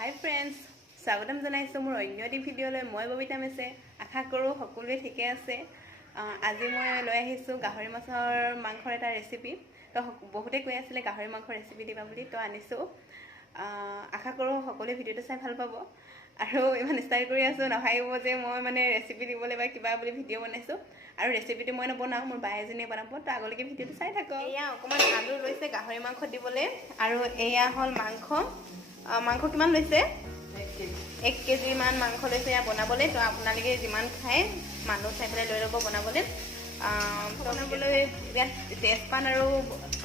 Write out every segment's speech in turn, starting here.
হাই friends, স্বাগতম জনাইছোঁ মোৰ অন্য এটি ভিডিঅ'লৈ। মই ববিতা মেছে। আশা কৰোঁ সকলোৱে ঠিকে আছে। আজি মই লৈ আহিছোঁ গাহৰি মাছৰ মাংসৰ এটা ৰেচিপি। তো বহুতে কৈ আছিলে গাহৰি মাংসৰ ৰেচিপি দিবা বুলি, তো আনিছোঁ। আশা কৰোঁ সকলোৱে ভিডিঅ'টো চাই ভাল পাব। আৰু ইমান ষ্টাইল কৰি আছোঁ, নাভাবিব যে মই মানে ৰেচিপি দিবলৈ বা কিবা বুলি ভিডিঅ' বনাইছোঁ। আৰু ৰেচিপিটো মই নবনাওঁ, মোৰ বাই এজনীয়ে বনাব। তো আগলৈকে ভিডিঅ'টো চাই থাকক। এয়া অকণমান আলু লৈছে গাহৰি মাংস দিবলৈ। আৰু এয়া হ'ল মাংস কিমান লৈছে? 1 কেজি মান মাংস লৈছে এয়া বনাবলৈ। তো আপোনালোকে যিমান খায় মানুহ চাই পেলাই লৈ ল'ব বনাবলৈ। বনাবলৈ ইয়াত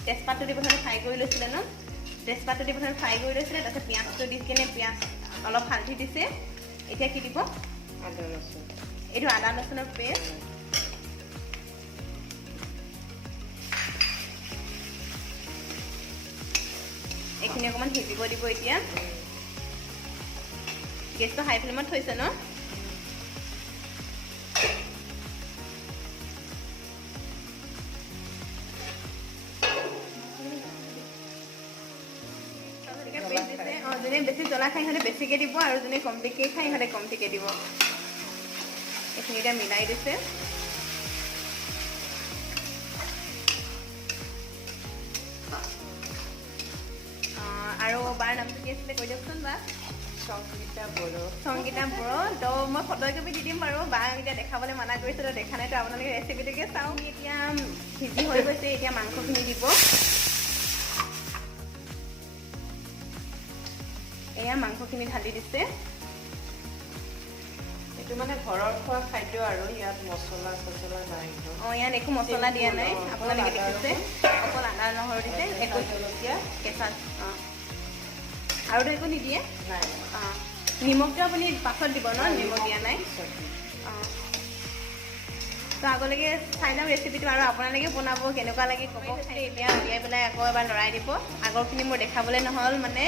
তেজপাতটো দি প্ৰথমে ফ্ৰাই কৰি লৈছিলে ন। তেজপাতটো দি প্ৰথমে ফ্ৰাই কৰি লৈছিলে, তাৰপিছত পিঁয়াজটো দি কিনে পিঁয়াজ অলপ হালধি দিছে। এতিয়া কি দিব? আদা ৰচুন। এইটো আদা ৰচুনৰ পেষ্ট। এইখিনি অকণমান সিজিব দিব। এতিয়া গেছটো হাই ফ্লেমত থৈছে ন। যোনে বেছি জ্বলা খাই সিহঁতে বেছিকৈ দিব, আৰু যোনে কমটিকৈ খাই সিহঁতে কমটিকৈ দিব। এইখিনি এতিয়া মিলাই দিছে। আৰু বাৰ নামটো কি আছিলে কৈ দিয়কচোন বা? সংগীতা বড়ো। সংগীতা বড়ো। তো মই ফটো একপি দি দিম বাৰু। বা এতিয়া দেখাবলৈ মানা কৰিছে, তো দেখা নাই। তো আপোনালোকে ৰেচিপিটোকে চাওঁ। এতিয়া সিজি হৈ গৈছে, এতিয়া মাংসখিনি দিব। এয়া মাংসখিনি ঢালি দিছে। এইটো মানে ঘৰৰ খোৱা খাদ্য আৰু ইয়াত মছলা চছলা নাই। ইয়াত একো মছলা দিয়া নাই, আপোনালোকে দেখিছে। অকল আদা নহৰু দিছে, একো জলকীয়া কেঁচা। আৰুতো একো নিদিয়ে নাই। নিমখটো আপুনি পাছত দিব ন, নিমখ দিয়া নাই। তো আগলৈকে চাই লওঁ ৰেচিপিটো, আৰু আপোনালোকে বনাব কেনেকুৱা লাগে ক'ব। এতিয়া উলিয়াই পেলাই আকৌ এবাৰ লৰাই দিব। আগৰখিনি মোৰ দেখাবলৈ নহ'ল মানে।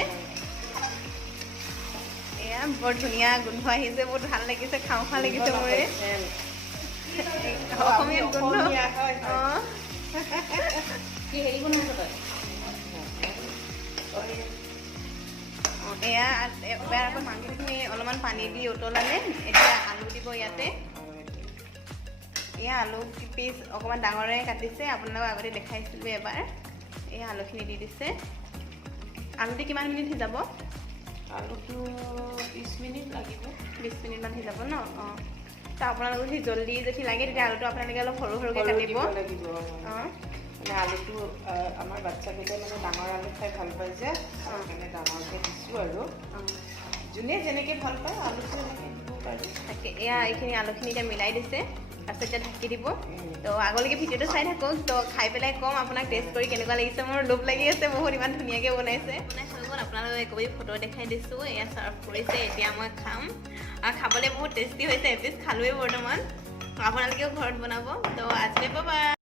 এয়া বৰ ধুনীয়া গোন্ধ আহিছে, বহুত ভাল লাগিছে, খাওঁ খাওঁ লাগিছে মোৰে। অসমীয়া গোন্ধ। এয়া এবাৰ আকৌ মাংসখিনি অলপমান পানী দি উতলালে। এতিয়া আলু দিব ইয়াতে। এয়া আলু পিচ অকণমান ডাঙৰে কাটিছে, আপোনালোকক আগতে দেখাইছিলোঁ এবাৰ। এয়া আলুখিনি দি দিছে। আলু দি কিমান মিনিট সিজাব? আলুটো 20 মিনিট লাগিব। 20 মিনিটমান সিজাব ন। তো আপোনালোকক যদি জল্দি যদি লাগে তেতিয়া আলুটো আপোনালোকে অলপ সৰু সৰুকৈ কাটিব লাগিব। মানে আলুটো আমাৰ বাচ্চাকেইটাই মানে ডাঙৰ আলু খাই ভাল পায় যে, সেইকাৰণে ডাঙৰকৈ দিছোঁ। আৰু যোনে যেনেকৈ ভাল পায় আলুটো এনেকৈ দিব পাৰি। তাকে এয়া এইখিনি আলুখিনি এতিয়া মিলাই দিছে, তাৰপিছত এতিয়া ঢাকি দিব। তো আগলৈকে ভিডিঅ'টো চাই থাকক। তো খাই পেলাই ক'ম আপোনাক টেষ্ট কৰি কেনেকুৱা লাগিছে। মোৰ লোভ লাগি আছে বহুত, ইমান ধুনীয়াকৈ বনাইছে। হৈ গ'ল, আপোনালোকক একবি ফটো দেখাই দিছোঁ। এয়া চাৰ্ভ কৰিছে, এতিয়া মই খাম। আৰু খাবলৈ বহুত টেষ্টি হৈছে। এপিচ খালোৱেই বৰ্তমান। আপোনালোকেও ঘৰত বনাব। তো আজিলৈ বাই।